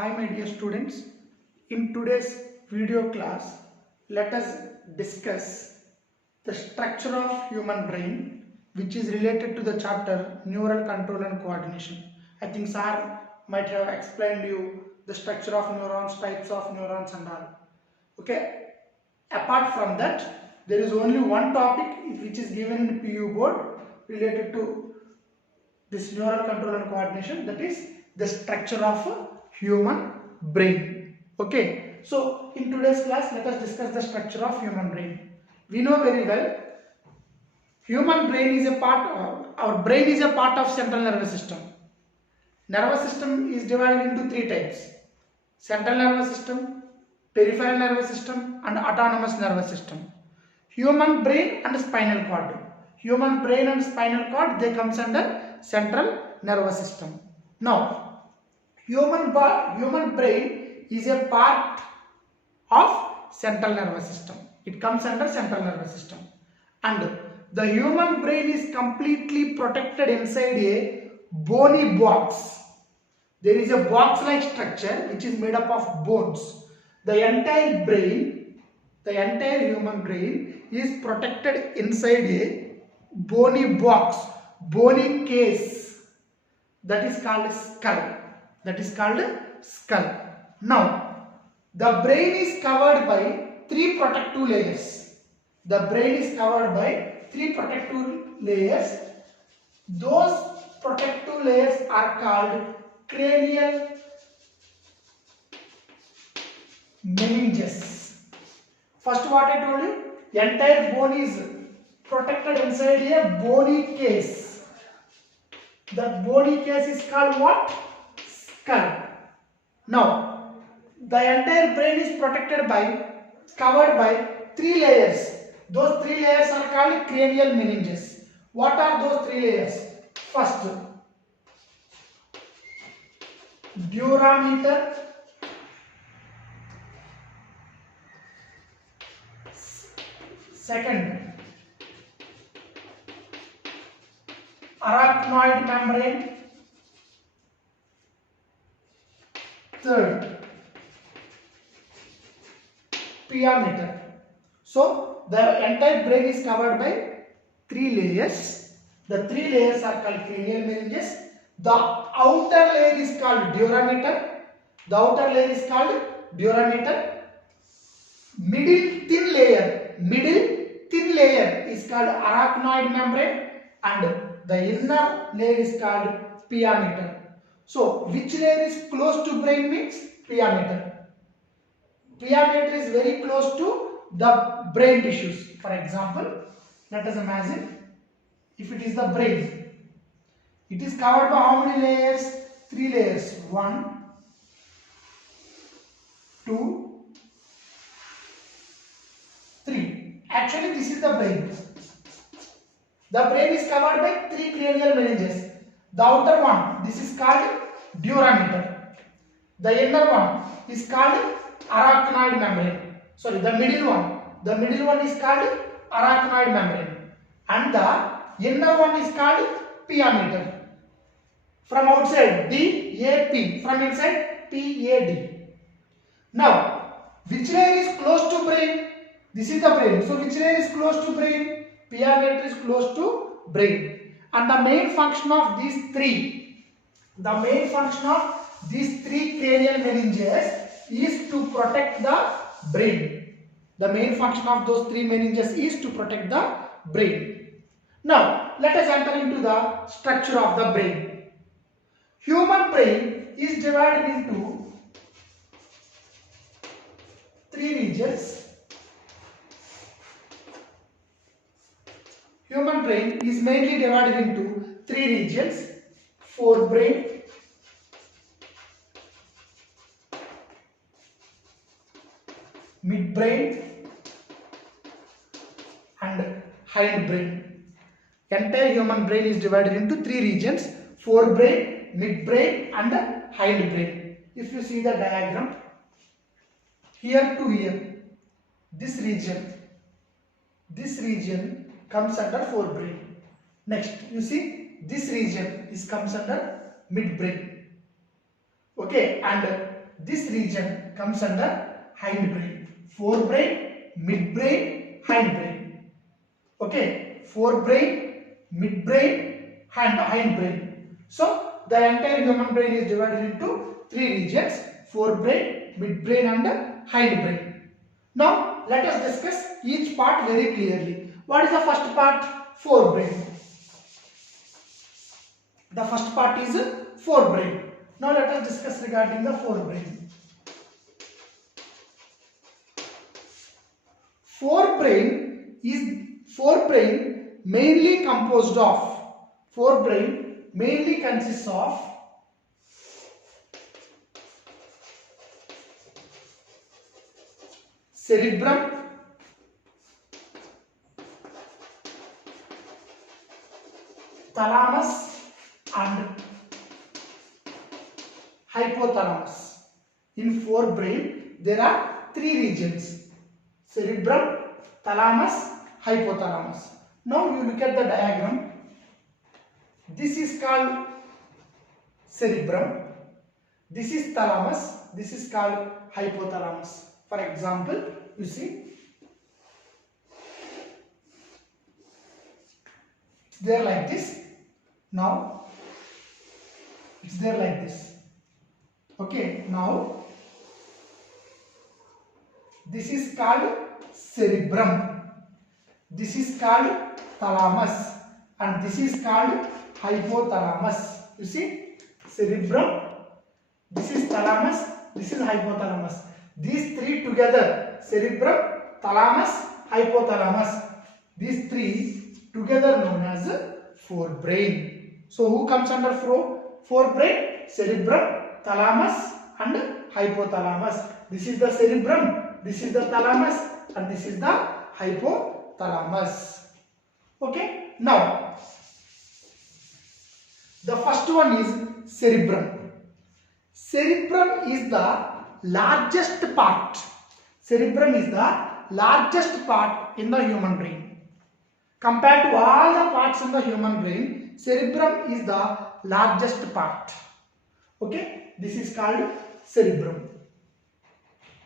Hi my dear students, in today's video class, let us discuss the structure of human brain which is related to the chapter Neural Control and Coordination. I think Sir might have explained you the structure of neurons, types of neurons and all. Okay, apart from that, there is only one topic which is given in PU board related to this neural control and coordination, that is the structure of human brain. Okay, so in today's class let us discuss the structure of human brain. We know very well human brain is a part of, our brain is a part of central nervous system. Nervous system is divided into three types: central nervous system, peripheral nervous system and autonomous nervous system. Human brain and spinal cord. Human brain and spinal cord, they comes under central nervous system. Now, human brain is a part of central nervous system. It comes under central nervous system. And the human brain is completely protected inside a bony box. There is a box-like structure which is made up of bones. The entire brain, the entire human brain is protected inside a bony box, bony case, that is called skull. That is called skull. Now, the brain is covered by three protective layers. The brain is covered by three protective layers. Those protective layers are called cranial meninges. First, what I told you, the entire bone is protected inside a bony case. That bony case is called what? Skull. Now, the entire brain is protected by, covered by three layers. Those three layers are called cranial meninges. What are those three layers? First, durameter. Second, arachnoid membrane. Third, pia. So the entire brain is covered by three layers. The three layers are called cranial meninges. The outer layer is called durameter. The outer layer is called durameter. Middle thin layer is called arachnoid membrane, and the inner layer is called pia. So, which layer is close to brain means pia. Pia is very close to the brain tissues. For example, let us imagine if it is the brain. It is covered by how many layers? Three layers. 1, 2, 3. Actually, this is the brain. The brain is covered by three cranial meninges. The outer one, this is called durameter. The inner one is called arachnoid membrane. Sorry, the middle one is called arachnoid membrane, and the inner one is called pia. From outside, DAP. From inside, PAD. Now, which layer is close to brain? This is the brain. So, which layer is close to brain? Pia is close to brain. And the main function of these three, cranial meninges is to protect the brain. The main function of those three meninges is to protect the brain. Now, let us enter into the structure of the brain. Human brain is divided into three regions. Human brain is mainly divided into three regions: forebrain, midbrain and hindbrain. Entire human brain is divided into three regions: forebrain, midbrain and hindbrain. If you see the diagram, here to here, this region comes under forebrain. Next, you see this region comes under midbrain. Okay, and this region comes under hindbrain. Forebrain, midbrain, hindbrain. Okay, forebrain, midbrain, hindbrain. So the entire human brain is divided into three regions: forebrain, midbrain, and hindbrain. Now let us discuss each part very clearly. What is the first part? Forebrain. The first part is forebrain. Now let us discuss regarding the forebrain. Forebrain mainly composed of, forebrain mainly consists of cerebrum, thalamus and hypothalamus. In forebrain there are three regions: cerebrum, thalamus, hypothalamus. Now you look at the diagram. This is called cerebrum, this is thalamus, this is called hypothalamus. For example, you see, it's there like this. Now it's there like this. Okay, now this is called cerebrum, this is called thalamus, and this is called hypothalamus. You see, cerebrum, this is thalamus, this is hypothalamus. These three together, cerebrum, thalamus, hypothalamus, these three together known as forebrain. So who comes under forebrain? Cerebrum, thalamus and hypothalamus. This is the cerebrum, this is the thalamus, and this is the hypothalamus. Okay, now the first one is cerebrum. Cerebrum is the largest part. Cerebrum is the largest part in the human brain. Compared to all the parts in the human brain, cerebrum is the largest part. Okay, this is called cerebrum.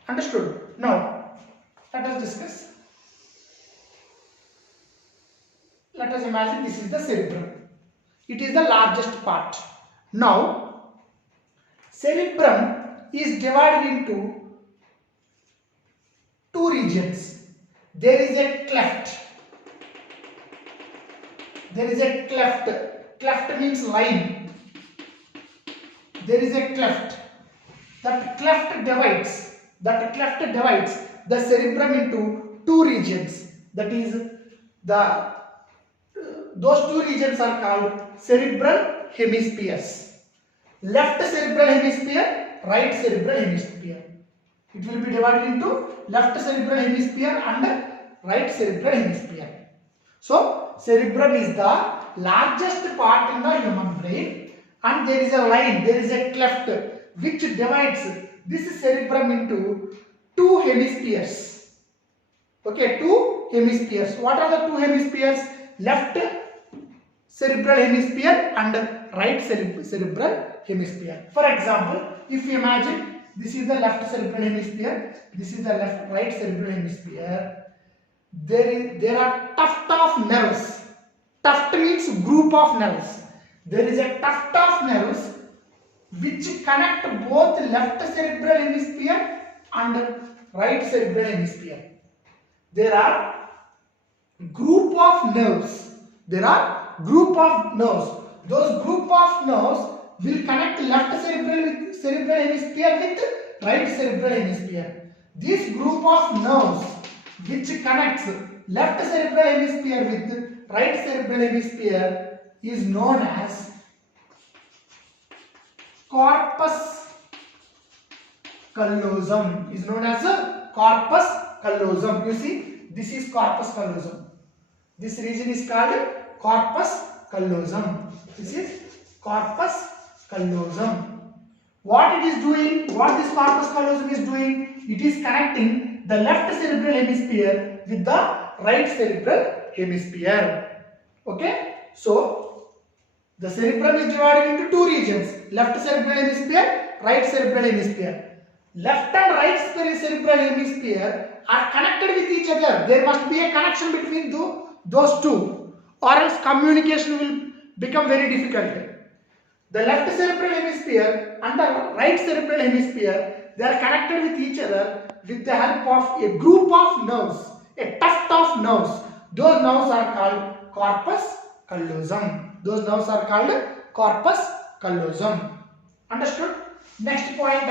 Understood? Now let us discuss. Let us imagine this is the cerebrum. It is the largest part. Now cerebrum is divided into two regions. There is a cleft. There is a cleft. Cleft means line. There is a cleft. That cleft divides. The cerebrum into two regions. That is, those two regions are called cerebral hemispheres. Left cerebral hemisphere, right cerebral hemisphere. It will be divided into left cerebral hemisphere and right cerebral hemisphere. So cerebrum is the largest part in the human brain, and there is a line, there is a cleft which divides this cerebrum into two hemispheres. Okay, two hemispheres. What are the two hemispheres? Left cerebral hemisphere and right cerebral hemisphere. For example, if you imagine this is the left cerebral hemisphere, this is the right cerebral hemisphere. There are tuft of nerves. Tuft means group of nerves. There is a tuft of nerves which connect both left cerebral hemisphere and right cerebral hemisphere. There are group of nerves. Those group of nerves will connect left cerebral hemisphere with right cerebral hemisphere. This group of nerves which connects left cerebral hemisphere with right cerebral hemisphere is known as corpus callosum. You see, this is corpus callosum. This region is called corpus callosum. This is corpus callosum. What it is doing, what this corpus callosum is doing, it is connecting the left cerebral hemisphere with the right cerebral hemisphere. Okay, so the cerebrum is divided into two regions: left cerebral hemisphere, right cerebral hemisphere. left and right cerebral hemisphere are connected with each other. There must be a connection between those two, or else communication will become very difficult. The left cerebral hemisphere and the right cerebral hemisphere, they are connected with each other with the help of a group of nerves, a tuft of nerves. Those nerves are called corpus callosum. Those nerves are called corpus callosum. Understood? Next point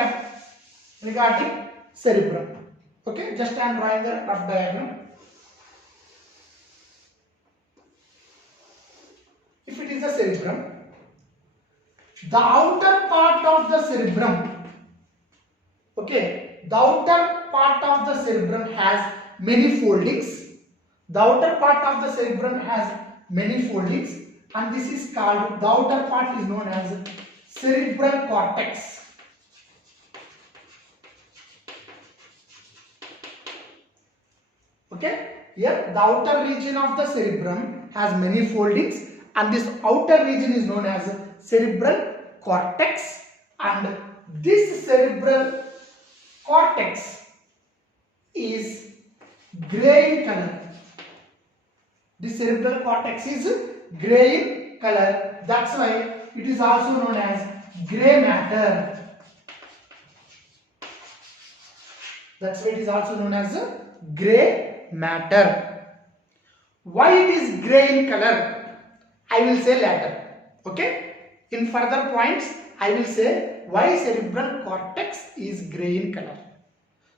regarding cerebrum. Okay, just I am drawing the rough diagram. If it is a cerebrum, the outer part of the cerebrum, okay, the outer part of the cerebrum has many foldings. The outer part of the cerebrum has many foldings, and this is called, the outer part is known as cerebral cortex. Okay, here the outer region of the cerebrum has many foldings, and this outer region is known as cerebral cortex, and this cerebral cortex is grey in color. This cerebral cortex is grey in color. That's why it is also known as grey matter. That's why it is also known as grey matter. Why it is grey in color, I will say later. Okay. In further points, I will say why cerebral cortex is grey in color.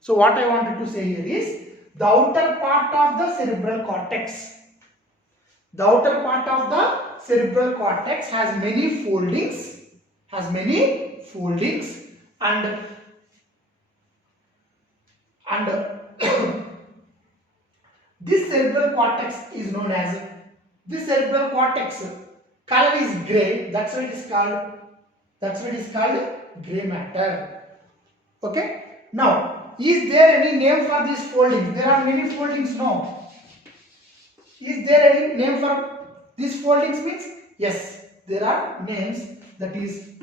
So what I wanted to say here is the outer part of the cerebral cortex. The outer part of the cerebral cortex has many foldings, and this cerebral cortex is known as, this cerebral cortex color is grey. That's why it is called grey matter. Okay. Now, is there any name for these foldings? There are many foldings. No. Is there any name for these foldings? Means yes, there are names. That is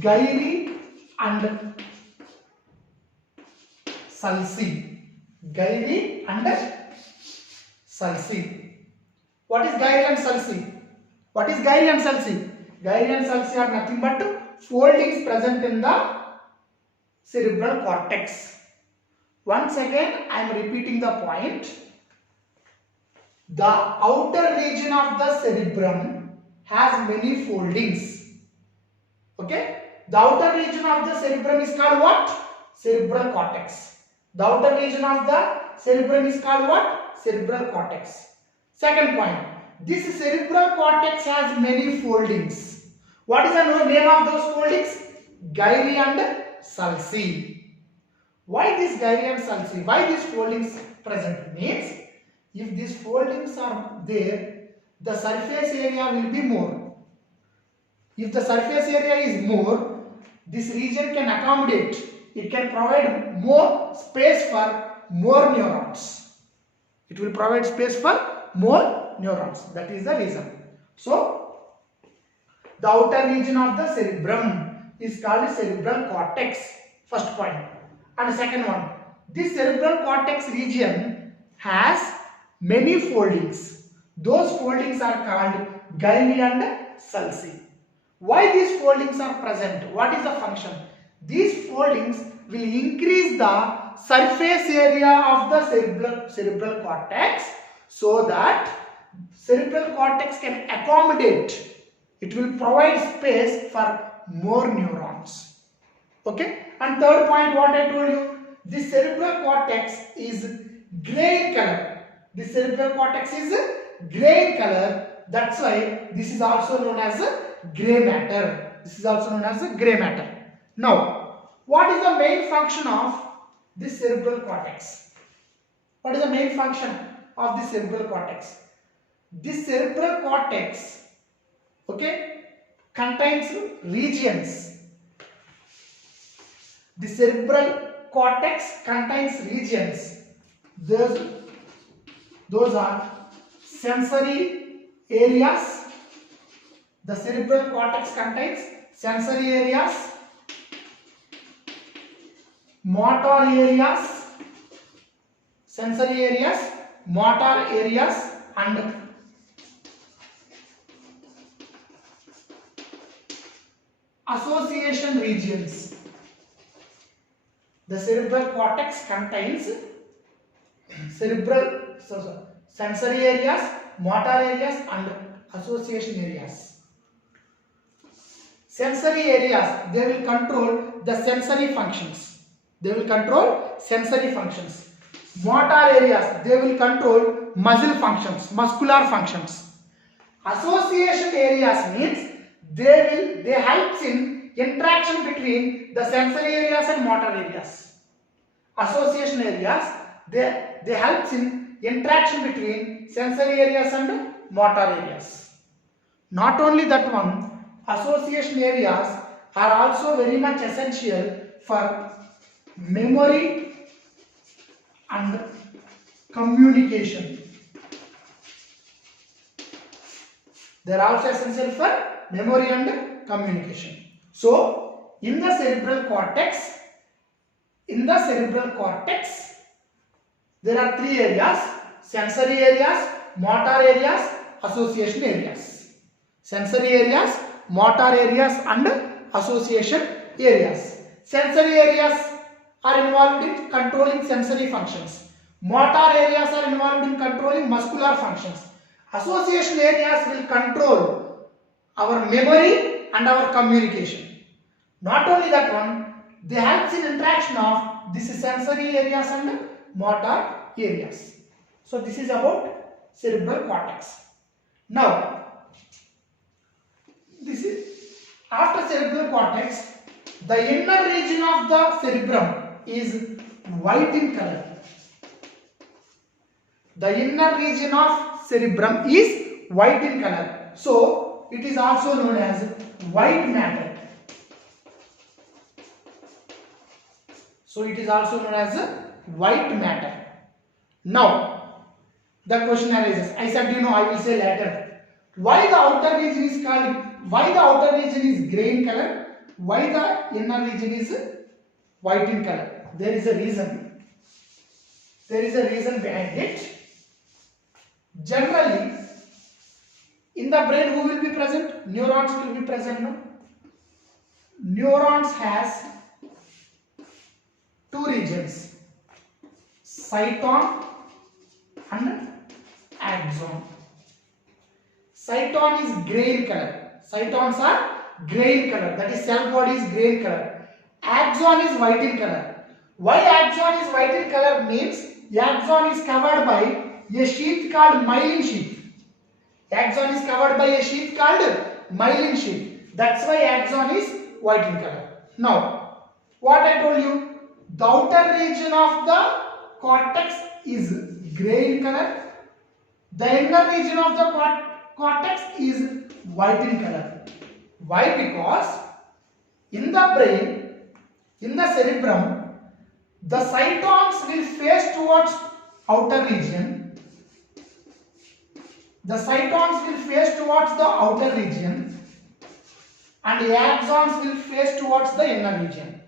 gyri and sulci. Gyri and sulci. What is gyri and sulci? What is gyri and sulci? Gyri and sulci are nothing but foldings present in the cerebral cortex. Once again, I am repeating the point. The outer region of the cerebrum has many foldings. Okay? The outer region of the cerebrum is called what? Cerebral cortex. The outer region of the cerebrum is called what? Cerebral cortex. Second point. This cerebral cortex has many foldings. What is the name of those foldings? Gyri and sulci. Why this gyri and sulci? Why these foldings present? Means if these foldings are there, the surface area will be more. If the surface area is more, this region can accommodate. It can provide more space for more neurons. It will provide space for more neurons. That is the reason. So, the outer region of the cerebrum is called cerebral cortex. First point. And second one, this cerebral cortex region has many foldings. Those foldings are called gyri and sulci. Why these foldings are present? What is the function? These foldings will increase the surface area of the cerebral cortex, so that cerebral cortex can accommodate. It will provide space for more neurons. Okay? And third point, what I told you, the cerebral cortex is grey in color. The cerebral cortex is grey in color. That's why this is also known as grey matter. This is also known as grey matter. Now, what is the main function of this cerebral cortex? What is the main function of the cerebral cortex? This cerebral cortex, okay, contains regions. The cerebral cortex contains regions. Those are sensory areas. The cerebral cortex contains sensory areas, motor areas, sensory areas, motor areas and association regions. The cerebral cortex contains sensory areas, motor areas and association areas. Sensory areas, they will control the sensory functions. They will control sensory functions. Motor areas, they will control muscle functions, muscular functions. Association areas means they helps in interaction between the sensory areas and motor areas. Association areas, they helps in interaction between sensory areas and motor areas. Not only that one, association areas are also very much essential for memory and communication. They are also essential for memory and communication. So, in the cerebral cortex, there are three areas: sensory areas, motor areas, association areas. Sensory areas, motor areas and association areas. Sensory areas are involved in controlling sensory functions. Motor areas are involved in controlling muscular functions. Association areas will control our memory and our communication. Not only that one, they help in interaction of these sensory areas and motor areas. So this is about cerebral cortex. Now, this is after cerebral cortex, the inner region of the cerebrum is white in color. The inner region of cerebrum is white in color. So, it is also known as white matter. So, it is also known as white matter. Now, the question arises. I said, I will say later. Why the outer region is called, why the outer region is grey in color? Why the inner region is white in color? There is a reason. There is a reason behind it. Generally, in the brain, who will be present? Neurons will be present. No? Neurons has two regions: cyton and axon. Cyton is grey in color. Cytons are grey in color. That is, cell body is grey in color. Axon is white in color. Why axon is white in color means axon is covered by a sheath called myelin sheath. Axon is covered by a sheath called myelin sheath. That's why axon is white in color. Now, what I told you, the outer region of the cortex is grey in color. The inner region of the cortex is white in color. Why? Because in the brain, in the cerebrum, the cytons will face towards outer region. The cytons will face towards the outer region and the axons will face towards the inner region.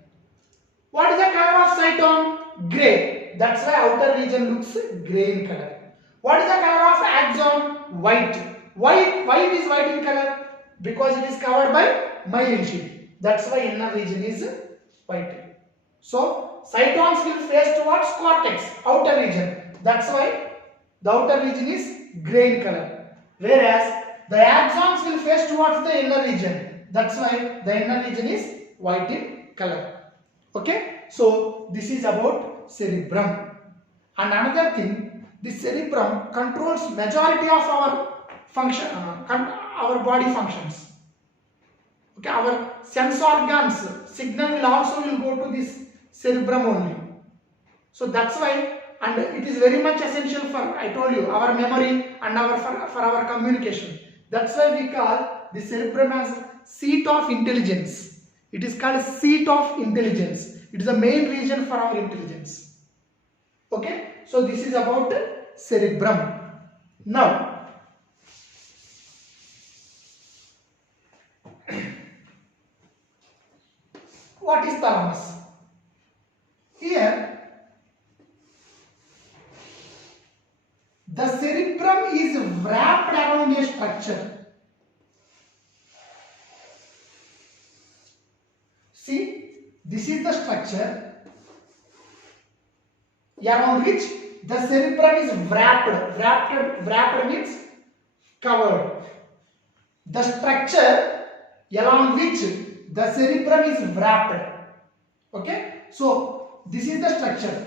What is the color of cyton? Grey. That's why outer region looks grey in color. What is the color of axon? White. Why it is white in color? Because it is covered by myelin sheath. That's why inner region is white. So, cytons will face towards cortex, outer region. That's why the outer region is grey in color. Whereas, the axons will face towards the inner region. That's why the inner region is white in color. Okay? So, this is about cerebrum. And another thing, the cerebrum controls majority of our function, our body functions. Okay, our sense organs signal will also go to this cerebrum only. So that's why, and it is very much essential for, I told you, our memory and for our communication. That's why we call the cerebrum as seat of intelligence. It is called seat of intelligence. It is the main region for our intelligence. Okay, so this is about cerebrum. Now, what is thalamus? structure. See, this is the structure around which the cerebrum is wrapped. Wrapped means covered. The structure along which the cerebrum is wrapped. Okay, so this is the structure.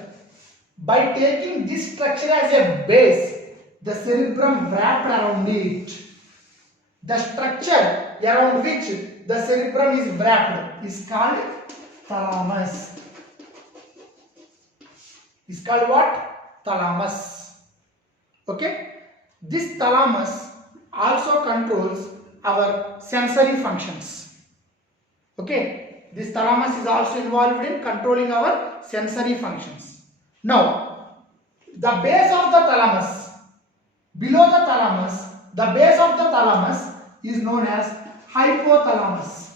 By taking this structure as a base, the cerebrum wrapped around it. The structure around which the cerebrum is wrapped is called thalamus. Is called what? Thalamus. Okay, this thalamus also controls our sensory functions. Okay, this thalamus is also involved in controlling our sensory functions. Now, the base of the thalamus, below the thalamus, the base of the thalamus is known as hypothalamus.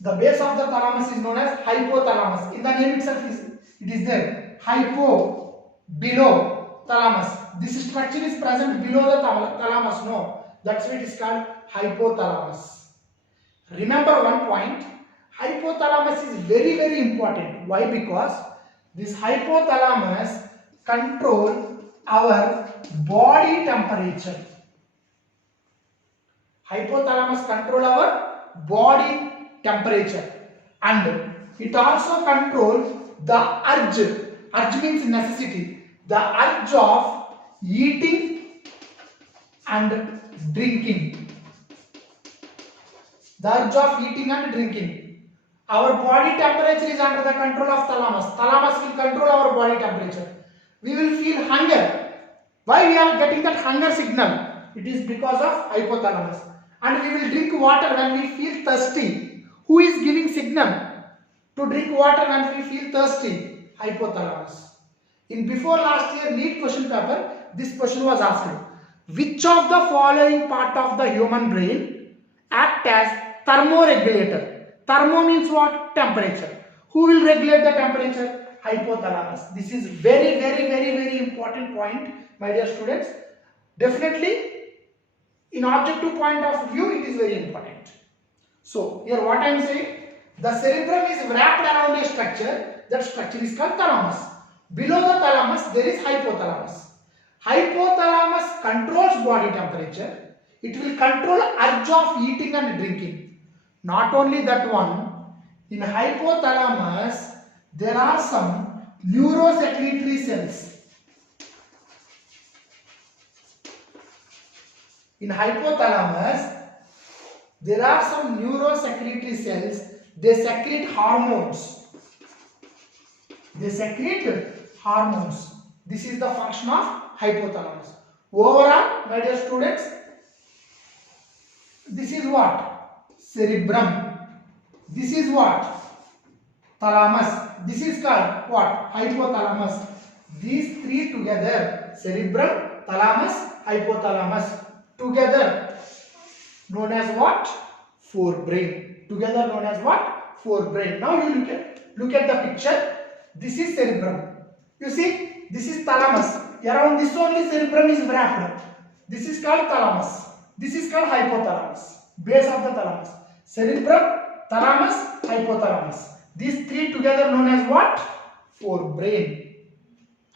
The base of the thalamus is known as hypothalamus. In the name itself, it is there. Hypo, below, thalamus. This structure is present below the thalamus. No, that's why it is called hypothalamus. Remember one point. Hypothalamus is very important. Why? Because this hypothalamus controls our body temperature. Hypothalamus controls our body temperature, and it also controls the urge. Urge means necessity. The urge of eating and drinking. The urge of eating and drinking. Our body temperature is under the control of thalamus. Thalamus will control our body temperature. We will feel hunger. Why we are getting that hunger signal? It is because of hypothalamus. And we will drink water when we feel thirsty. Who is giving signal to drink water when we feel thirsty? Hypothalamus. In before last year NEET question paper, this question was asked. Which of the following part of the human brain act as thermoregulator? Thermo means what? Temperature. Who will regulate the temperature? Hypothalamus. This is very important point, my dear students. Definitely, in objective point of view, it is very important. So, here what I am saying, the cerebrum is wrapped around a structure. That structure is called thalamus. Below the thalamus, there is hypothalamus. Hypothalamus controls body temperature. It will control urge of eating and drinking. Not only that one, in hypothalamus, there are some neurosecretory cells. In hypothalamus, there are some neurosecretory cells. They secrete hormones. They secrete hormones. This is the function of hypothalamus. Overall, my dear students, this is what? Cerebrum. This is what? Thalamus. This is called what? Hypothalamus. These three together, cerebrum, thalamus, hypothalamus, together known as what? Forebrain. Together known as what? Forebrain. Now you look at the picture. This is cerebrum. You see, this is thalamus. Around this only cerebrum is wrapped. This is called thalamus. This is called hypothalamus. Base of the thalamus. Cerebrum, thalamus, hypothalamus. These three together known as what? Forebrain.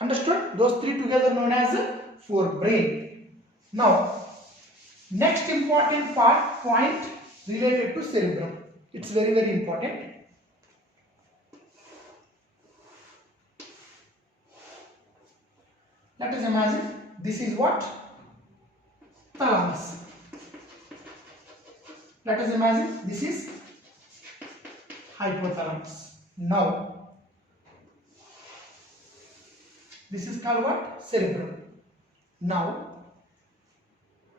Understood? Those three together known as forebrain. Now, next important point related to cerebrum. It's very important. Let us imagine this is what? Thalamus. Let us imagine this is hypothalamus. Now, this is called what? Cerebrum. Now,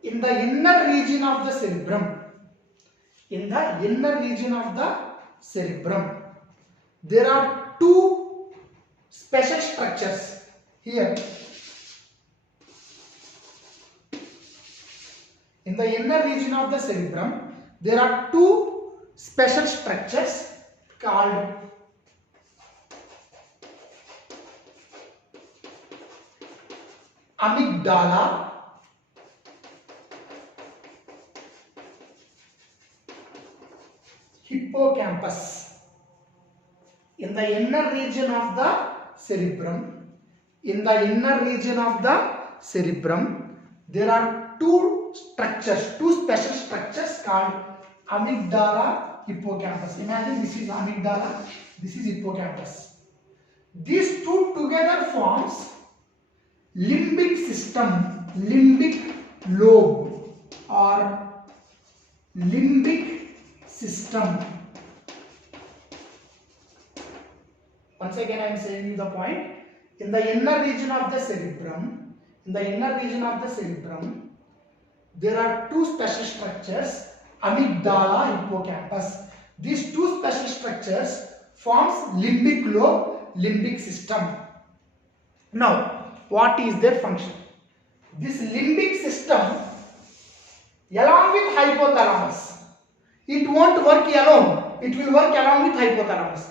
in the inner region of the cerebrum, there are two special structures here. In the inner region of the cerebrum, there are two special structures called amygdala hippocampus. In the inner region of the cerebrum, there are two special structures called amygdala, hippocampus. Imagine this is amygdala, this is hippocampus. These two together forms limbic system, limbic lobe or limbic system. Once again I am saying you the point. In the inner region of the cerebrum, there are two special structures, amygdala, hippocampus. These two special structures forms limbic lobe, limbic system. Now, what is their function? This limbic system, along with hypothalamus, it won't work alone. It will work along with hypothalamus.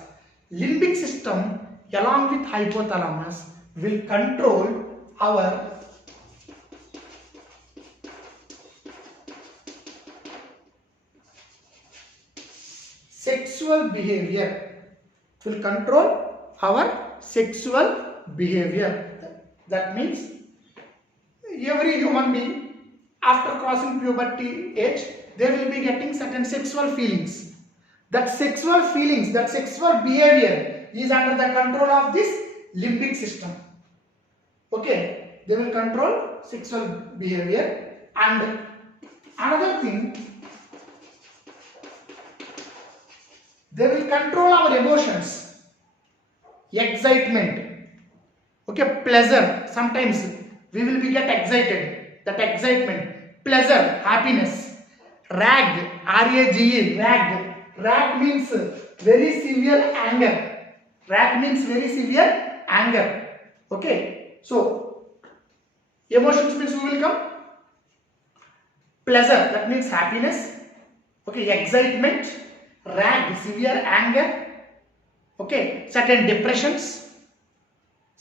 Limbic system, along with hypothalamus, will control our sexual behavior. Will control our sexual behavior. That means every human being after crossing puberty age, they will be getting certain sexual feelings. That sexual feelings, that sexual behavior is under the control of this limbic system. Okay, they will control sexual behavior. And another thing, they will control our emotions, excitement, okay, pleasure. Sometimes we will be get excited, that excitement, pleasure, happiness. Rag, R-A-G-E, rag means very severe anger. Rag means very severe anger. Okay, so emotions means who will come? Pleasure, that means happiness. Okay, excitement, rag, severe anger. Okay, certain depressions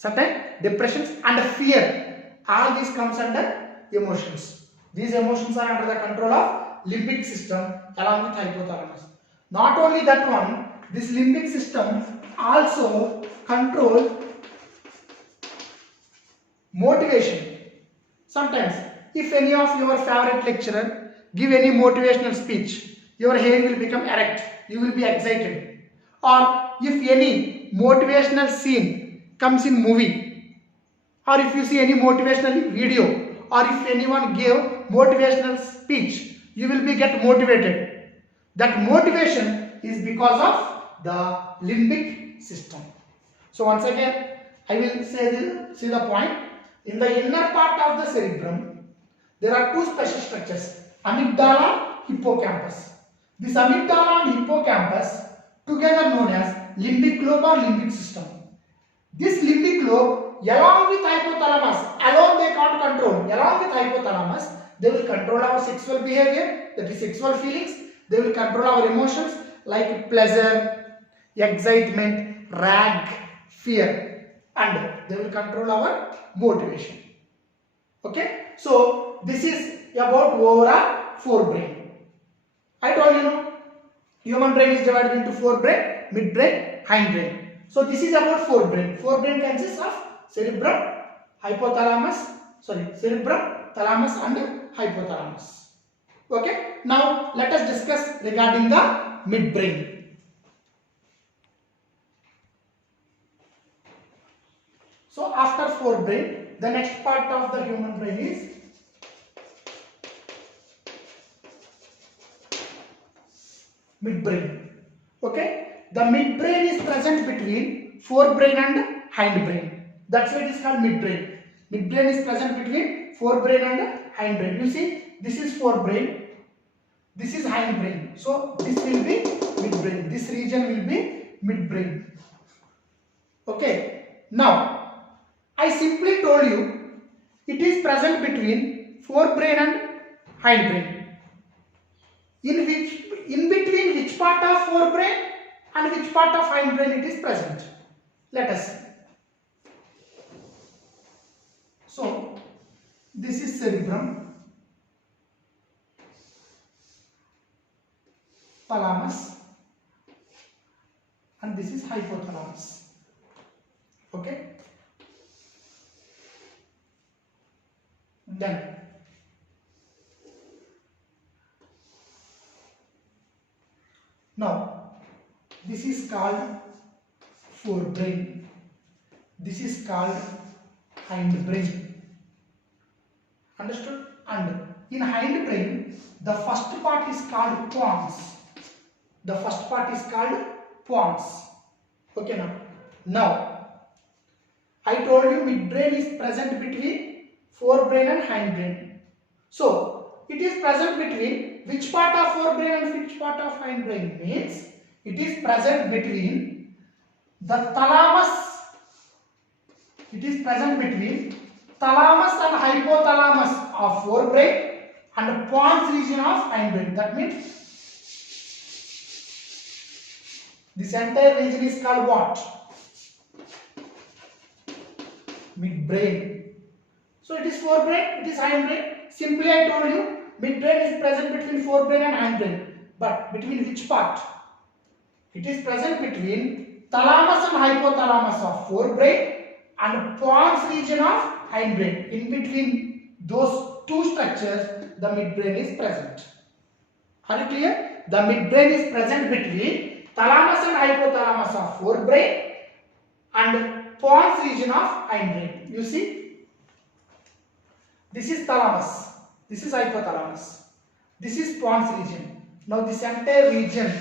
and fear. All these comes under emotions. These emotions are under the control of limbic system along with hypothalamus. Not only that one, this limbic system also control motivation. Sometimes if any of your favorite lecturer give any motivational speech, your hair will become erect, you will be excited. Or if any motivational scene comes in movie, or if you see any motivational video, or if anyone gave motivational speech, you will be get motivated. That motivation is because of the limbic system. So once again, I will say the point. In the inner part of the cerebrum, there are two special structures, amygdala, hippocampus. This amygdala and hippocampus together known as limbic lobe or limbic system. This limbic lobe, along with hypothalamus, alone they can't control. Along with hypothalamus, they will control our sexual behavior, that is sexual feelings. They will control our emotions like pleasure, excitement, rag, fear, and they will control our motivation. Okay, so this is about overall forebrain. I told you, human brain is divided into forebrain, midbrain, hindbrain. So this is about forebrain. Forebrain consists of cerebrum, cerebrum, thalamus and hypothalamus. Okay, now let us discuss regarding the midbrain. So after forebrain, the next part of the human brain is midbrain. Okay, the midbrain is present between forebrain and hindbrain. That's why it is called midbrain. Midbrain is present between forebrain and hindbrain. You see, this is forebrain, this is hindbrain. So this will be midbrain. This region will be midbrain. Okay, now I simply told you it is present between forebrain and hindbrain. In between which part of forebrain and which part of hindbrain it is present? Let us see. So this is cerebrum, thalamus, and this is hypothalamus. Okay. Then now this is called forebrain. This is called hindbrain. Understood? And in hindbrain, the first part is called pons. The first part is called pons. Okay now. Now, I told you midbrain is present between forebrain and hindbrain. So, it is present between which part of forebrain and which part of hindbrain? Means, it is present between the thalamus. It is present between thalamus and hypothalamus of forebrain and pons region of hindbrain. That means this entire region is called what? Midbrain. So it is forebrain, it is hindbrain. Simply I told you midbrain is present between forebrain and hindbrain. But between which part? It is present between thalamus and hypothalamus of forebrain and pons region of hindbrain. In between those two structures, the midbrain is present. Are you clear? The midbrain is present between thalamus and hypothalamus of forebrain and pons region of hindbrain. You see, this is thalamus, this is hypothalamus, this is pons region. Now this entire region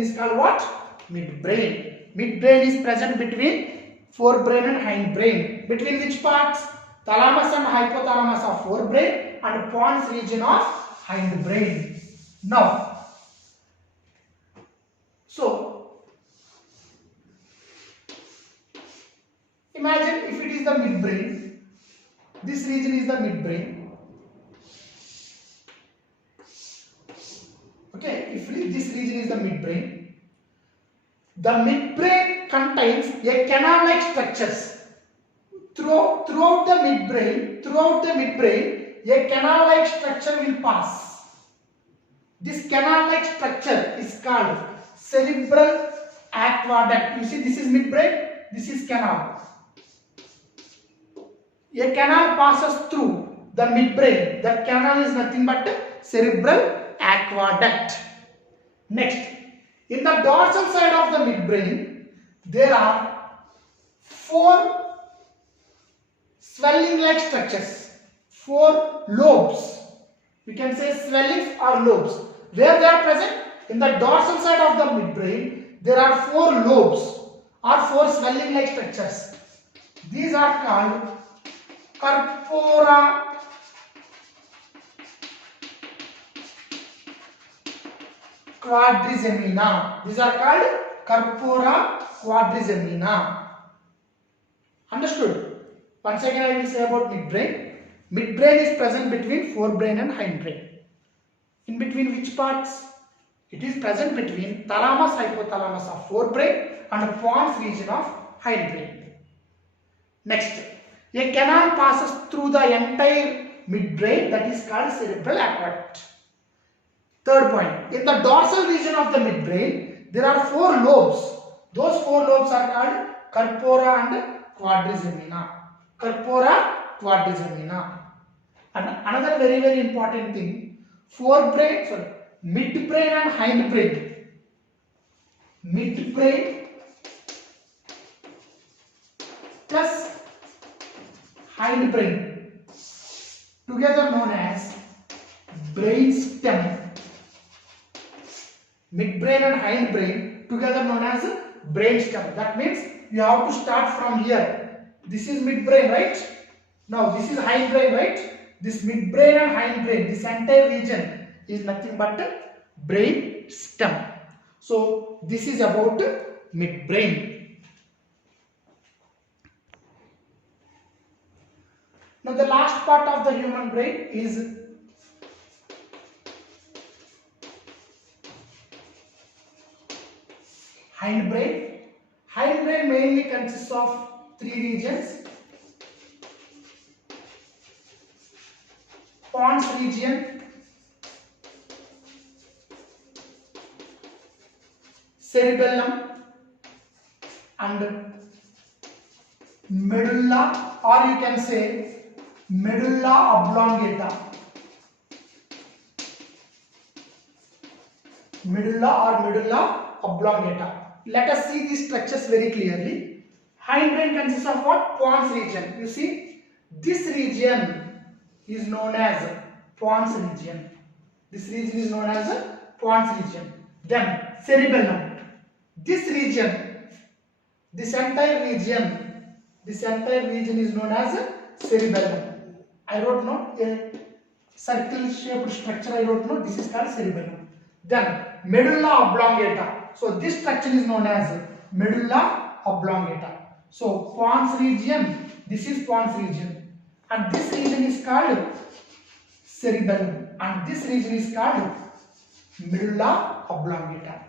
is called what? Midbrain. Midbrain is present between forebrain and hindbrain. Between which parts? Thalamus and hypothalamus of forebrain and pons region of hindbrain. Now, so imagine if it is the midbrain, this region is the midbrain. Okay, if this region is the midbrain, the midbrain contains a canal-like structures. Throughout the midbrain, a canal-like structure will pass. This canal-like structure is called cerebral aqueduct. You see, this is midbrain, this is canal. A canal passes through the midbrain. That canal is nothing but cerebral aqueduct. Next, in the dorsal side of the midbrain, there are 4 swelling-like structures, 4 lobes. We can say swellings or lobes. Where they are present? In the dorsal side of the midbrain, there are 4 lobes or 4 swelling-like structures. These are called corpora quadrigemina. These are called corpora quadrigemina. Understood? Once again I will say about midbrain. Midbrain is present between forebrain and hindbrain. In between which parts? It is present between thalamus, hypothalamus of forebrain and pons region of hindbrain. Next, a canal passes through the entire midbrain, that is called cerebral aqueduct. Third point, in the dorsal region of the midbrain, there are 4 lobes. Those 4 lobes are called corpora and quadrigemina. Corpora quadrigemina. And another very, very important thing, midbrain and hindbrain. Midbrain plus hindbrain together known as brain stem. Midbrain and hindbrain together known as brain stem. That means you have to start from here. This is midbrain, right? Now this is hindbrain, right? This midbrain and hindbrain, this entire region is nothing but brain stem. So this is about midbrain. Now the last part of the human brain is hindbrain. Hindbrain mainly consists of 3 regions: pons region, cerebellum and medulla, or you can say medulla oblongata. Medulla or medulla oblongata. Let us see these structures very clearly. Hindbrain consists of what? Pons region. You see, this region is known as pons region. This region is known as pons region. Then cerebellum. This region, this entire region is known as cerebellum. I wrote no a circle shaped structure. I wrote no. This is called cerebellum. Then medulla oblongata. So this structure is known as medulla oblongata. So pons region, this is pons region, and this region is called cerebellum, and this region is called medulla oblongata.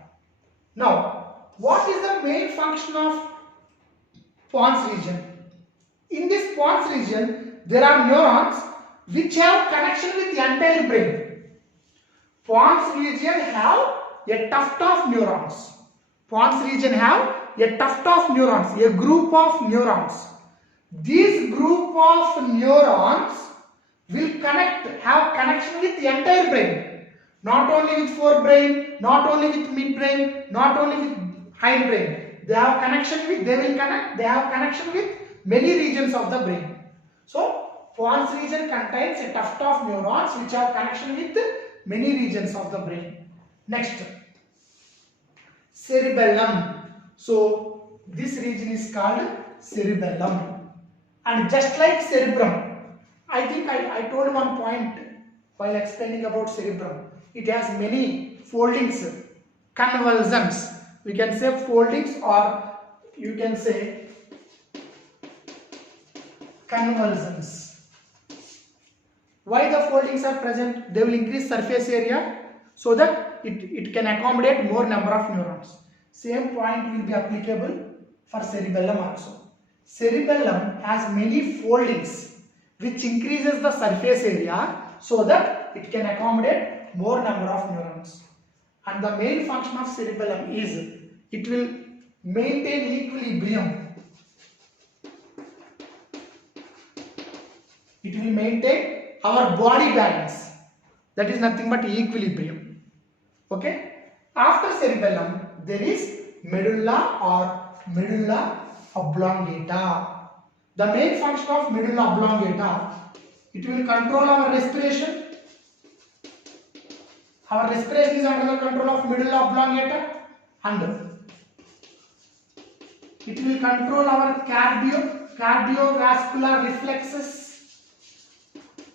Now, what is the main function of pons region? In this pons region, there are neurons which have connection with the entire brain. Pons region have a tuft of neurons. Pons region have a tuft of neurons, a group of neurons. This group of neurons will have connection with the entire brain. Not only with forebrain, not only with midbrain, not only with hindbrain. They have connection with many regions of the brain. So, pons region contains a tuft of neurons which have connection with many regions of the brain. Next, cerebellum. So, this region is called cerebellum. And just like cerebrum, I think I told one point while explaining about cerebrum. It has many foldings, convulsions. We can say foldings, or you can say convulsions. Why the foldings are present? They will increase surface area so that it can accommodate more number of neurons. Same point will be applicable for cerebellum also. Cerebellum has many foldings which increases the surface area so that it can accommodate more number of neurons. And the main function of cerebellum is it will maintain equilibrium. It will maintain our body balance. That is nothing but equilibrium. Okay? After cerebellum, there is medulla or medulla oblongata. The main function of medulla oblongata, it will control our respiration. Our respiration is under the control of medulla oblongata, and it will control our cardiovascular reflexes.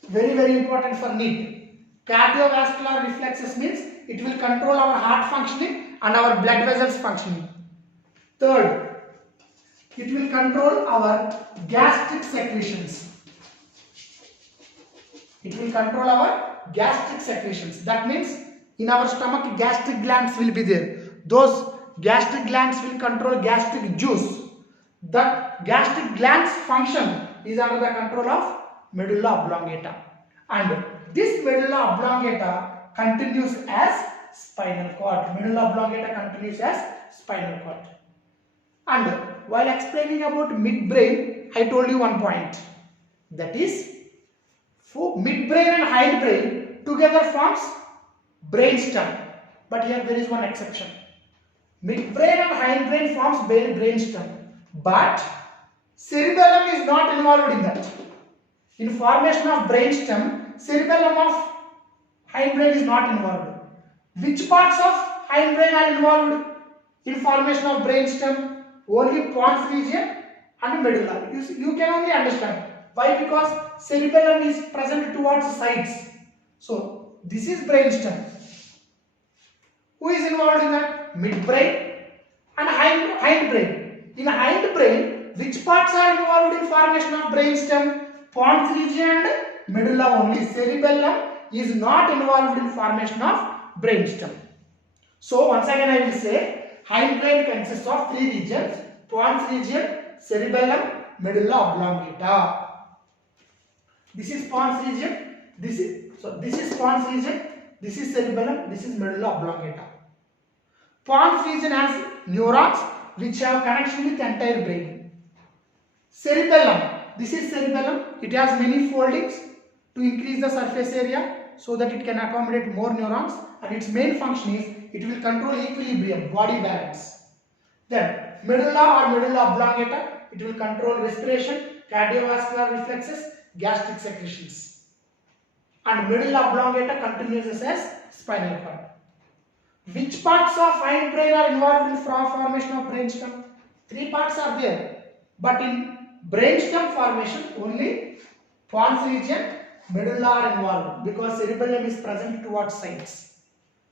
Very, very important for NEET. Cardiovascular reflexes means it will control our heart functioning and our blood vessels functioning. Third, it will control our gastric secretions. It will control our gastric secretions. That means in our stomach gastric glands will be there. Those gastric glands will control gastric juice. The gastric glands function is under the control of medulla oblongata. And this medulla oblongata continues as spinal cord. Medulla oblongata continues as spinal cord. And while explaining about midbrain, I told you one point. That is, midbrain and hindbrain together forms brainstem. But here there is one exception. Midbrain and hindbrain forms brainstem. But cerebellum is not involved in that. In formation of brainstem, cerebellum of hindbrain is not involved. Which parts of hindbrain are involved in formation of brainstem? Only pons region and medulla. You can only understand. Why? Because cerebellum is present towards the sides. So this is brainstem. Who is involved in that? Midbrain and hindbrain. In hindbrain, which parts are involved in formation of brainstem? Pons region and medulla only. Cerebellum is not involved in formation of brainstem. So once again I will say, hindbrain consists of three regions: pons region, cerebellum, medulla oblongata. This is pons region. This is pons region. This is cerebellum. This is medulla oblongata. Pons region has neurons which have connection with entire brain. Cerebellum, this is cerebellum. It has many foldings to increase the surface area so that it can accommodate more neurons, and its main function is it will control equilibrium, body balance. Then medulla or medulla oblongata, it will control respiration, cardiovascular reflexes, gastric secretions. And medulla oblongata continues as spinal cord. Which parts of hindbrain are involved in formation of brainstem? 3 parts are there, but in brainstem formation only pons region, medulla are involved because cerebellum is present towards sides.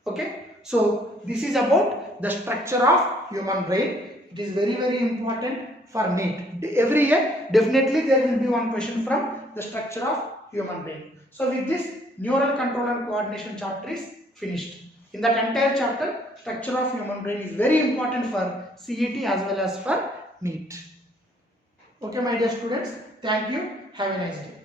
Okay, so this is about the structure of human brain. It is very important for NEET. Every year definitely there will be one question from the structure of human brain. So with this, neural control and coordination chapter is finished. In that entire chapter, structure of human brain is very important for CET as well as for NEET. Okay, my dear students, thank you. Have a nice day.